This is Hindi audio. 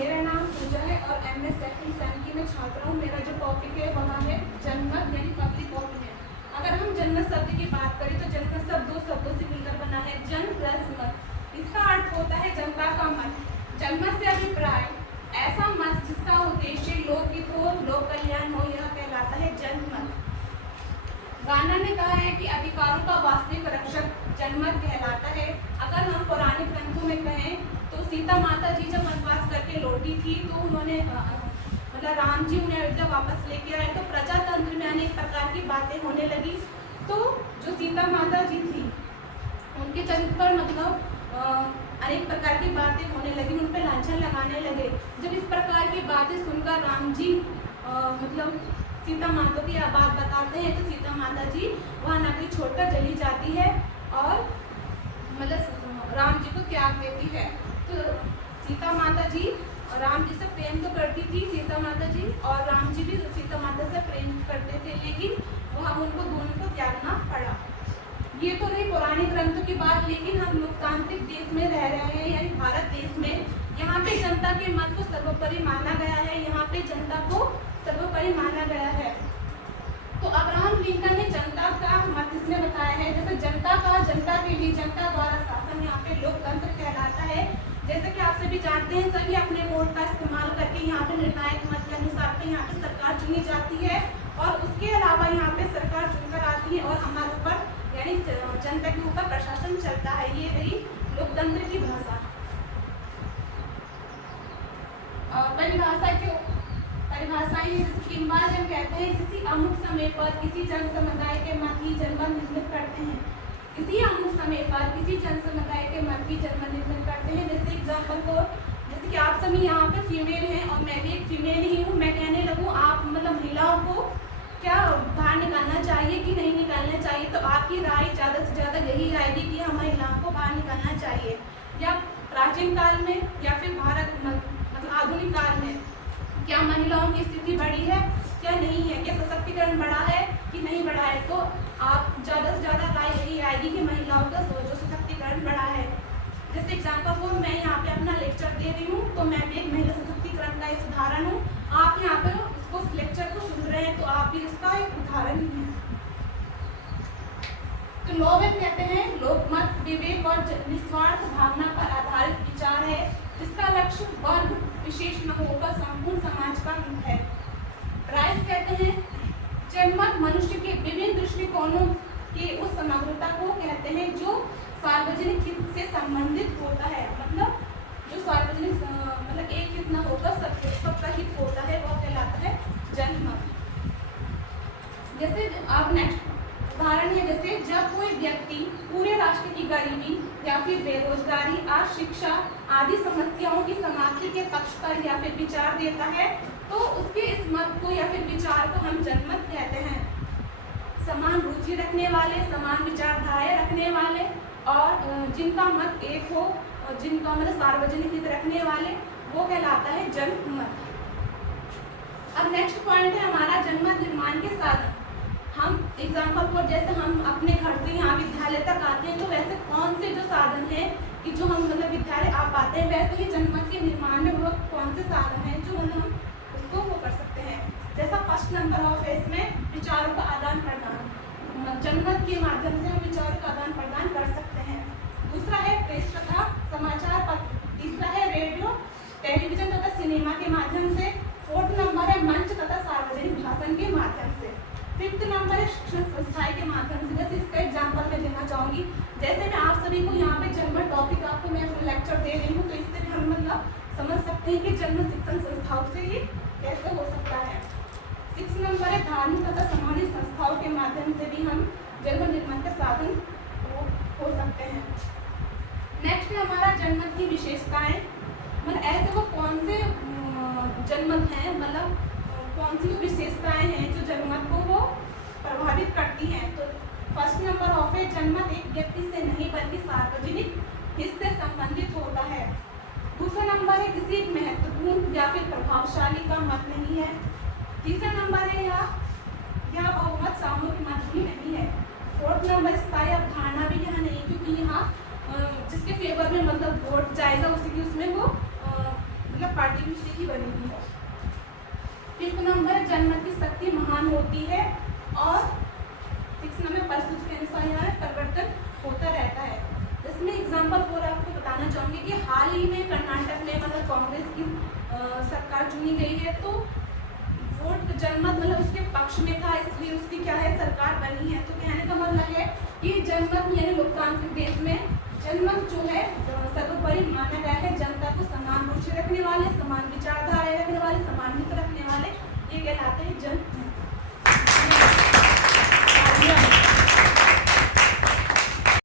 मेरा नाम पूजा है और MS सेकंड सेम की मैं छात्र हूँ। मेरा जो टॉपिक है वह है जनमत यानी पब्लिक ओपिनियन। अगर हम जनमत शब्द की बात करें तो जनमत शब्द दो शब्दों से मिलकर बना है, जन प्लस मत। इसका अर्थ होता है जनता का मत। जनमत से अभिप्राय ऐसा मत जिसका उद्देश्य लोकहित हो, लोक कल्याण हो, यह कहलाता है जनमत। गाना ने कहा है कि अधिकारों का वास्तविक रक्षक जनमत कहलाता है। अगर हम पुराने ग्रंथों में कहें तो सीता माता जी जब वनवास करके लौटी थी तो उन्होंने मतलब राम जी उन्हें अयोध्या वापस लेके आए तो प्रजातंत्र में अनेक प्रकार की बातें होने लगी। तो जो सीता माता जी थी उनके चरित्र पर मतलब अनेक प्रकार की बातें होने लगी, उन पर लांछन लगाने लगे। जब इस प्रकार की बातें सुनकर राम जी मतलब सीता माता की बात बताते हैं तो सीता माता जी वहाँ नगरी छोड़कर चली जाती है और मतलब राम जी को त्याग देती है। तो सीता माता जी राम जी से प्रेम तो करती थी सीता माता जी, और राम जी भी सीता माता से प्रेम करते थे, लेकिन वहाँ उनको दोनों को त्यागना पड़ा। ये तो रही पुराने ग्रंथों की बात, लेकिन हम लोकतांत्रिक देश में रह रहे हैं यानी भारत देश में। यहाँ पे जनता के मत को सर्वोपरि माना गया है, यहाँ पे जनता को सर्वोपरि माना गया है। तो अब्राहम लिंकन ने जनता का मत इसमें बताया है, जैसे जनता का जनता के लिए जनता द्वारा शासन यहाँ पे लोकतंत्र कहलाता है। जैसे कि आप सभी जानते हैं, सभी अपने वोट का इस्तेमाल करके यहाँ पे निर्णायक मत के अनुसार पे यहाँ पे सरकार चुनी जाती है, और उसके अलावा यहाँ पे सरकार चुनकर आती है और हमारे ऊपर यानी जनता के ऊपर प्रशासन चलता है। ये रही लोकतंत्र की भाषा। परिभाषाएं किंबा जब कहते हैं किसी अमुक समय पर किसी जन समुदाय के मत की जनमत निर्मित करते हैं। किसी अमुक समय पर किसी जन समुदाय के मत की जनमत निर्मित करते हैं। जैसे एग्जाम्पल को, जैसे कि आप सभी यहाँ पे फीमेल हैं और मैं भी एक फीमेल ही हूँ, मैं कहने लगूँ आप मतलब महिलाओं को क्या बाहर निकालना चाहिए कि नहीं निकालना चाहिए, तो आपकी राय ज़्यादा से ज़्यादा यही आएगी कि हम महिलाओं को बाहर निकालना चाहिए। या प्राचीन काल में या फिर भारत मतलब आधुनिक काल में क्या महिलाओं की स्थिति बढ़ी है क्या नहीं है, क्या सशक्तिकरण बढ़ा है कि नहीं बढ़ा है, तो आप ज़्यादा से ज़्यादा राय यही आएगी कि महिलाओं का जो सशक्तिकरण बढ़ा है। जैसे एग्जाम्पल को मैं यहाँ पे अपना लेक्चर दे रही हूँ तो मैं भी एक महिला सशक्तिकरण का एक उदाहरण हूँ। आप यहाँ पे उसको लेक्चर को सुन रहे हैं तो आप भी इसका एक उदाहरण ही है। तो लोकमत कहते हैं लोकमत विवेक और निस्वार्थ भावना पर आधारित विचार है जिसका लक्ष्य वर्ग विशेष न होकर संपूर्ण समाज का हित है। राइस कहते हैं जनमत मनुष्य के विभिन्न दृष्टिकोणों की उस समग्रता को कहते हैं जो सार्वजनिक हित से संबंधित होता है। मतलब जो सार्वजनिक मतलब एक हित न होकर सबका हित होता है वह कहलाता है जनमत। जैसे आप नेक्स्ट उदाहरण है, जैसे जब कोई व्यक्ति पूरे राष्ट्र की गरीबी या फिर बेरोजगारी, अशिक्षा आदि समस्याओं की समाप्ति के पक्ष पर या फिर विचार देता है तो उसके इस मत को या फिर विचार को हम जनमत कहते हैं। समान रुचि रखने वाले, समान विचारधाराएं रखने वाले और जिनका मत एक हो और जिनका मतलब सार्वजनिक हित रखने वाले, वो कहलाता है जनमत। अब नेक्स्ट पॉइंट है हमारा जनमत निर्माण के साधन। हम एग्जाम्पल पर जैसे हम अपने घर से यहाँ विद्यालय तक आते हैं तो वैसे कौन से जो साधन है कि जो हम मतलब विद्यालय आ पाते हैं, वैसे ही जनमत के निर्माण में वो कौन से साधन हैं जो मतलब हम उसको वो कर सकते हैं। जैसा फर्स्ट नंबर ऑफ है इसमें विचारों का आदान प्रदान, जनमत के माध्यम से हम विचारों का आदान प्रदान कर सकते हैं। दूसरा है प्रेस तथा समाचार पत्र। तीसरा है रेडियो, टेलीविजन तथा सिनेमा के माध्यम से। फोर्थ नंबर है मंच तथा सार्वजनिक भाषण के माध्यम से। फिफ्थ नंबर है शिक्षण संस्थाएं के माध्यम से। जैसे इसका एग्जाम्पल मैं देना चाहूँगी, जैसे मैं आप सभी को यहाँ पे जनमत टॉपिक आपको मैं लेक्चर दे रही हूँ तो इससे भी हम मतलब समझ सकते हैं कि जनमत शिक्षण संस्थाओं से ही कैसे हो सकता है। 6 नंबर है धार्मिक तथा सामाजिक संस्थाओं के माध्यम से भी हम जनमत निर्माण के साधन हो सकते हैं। नेक्स्ट है हमारा जनमत की विशेषताएं। मतलब ऐसे वो कौन से जनमत हैं, मतलब कौन सी विशेषताएं हैं जो जनमत को वो प्रभावित करती हैं। तो फर्स्ट नंबर ऑफ है जनमत एक व्यक्ति से नहीं बल्कि सार्वजनिक हित से संबंधित होता है। दूसरा नंबर है किसी एक महत्वपूर्ण या फिर प्रभावशाली का मत नहीं है। तीसरा नंबर है यह बहुमत सामूहिक मत भी नहीं है। फोर्थ नंबर स्थायी अवधारणा भी यहाँ नहीं, क्योंकि यहाँ जिसके फेवर में मतलब वोट जाएगा उसी की उसमें वो मतलब पार्टी भी उसी की बनेगी। 5 नंबर जनमत की शक्ति महान होती है और 6 नंबर परिस्थिति के अनुसार यहाँ परिवर्तन होता रहता है। इसमें एग्जाम्पल और आपको बताना चाहूँगी कि हाल ही में कर्नाटक में मतलब कांग्रेस की सरकार चुनी गई है, तो वोट जनमत मतलब उसके पक्ष में था, इसलिए उसकी क्या है सरकार बनी है। तो कहने का मतलब है कि जनमत यानी लोकतांत्रिक देश में जनमत जो है सर्वोपरि माना गया है। जनता को समान रुचि रखने वाले, समान विचारधारा रखने वाले, समान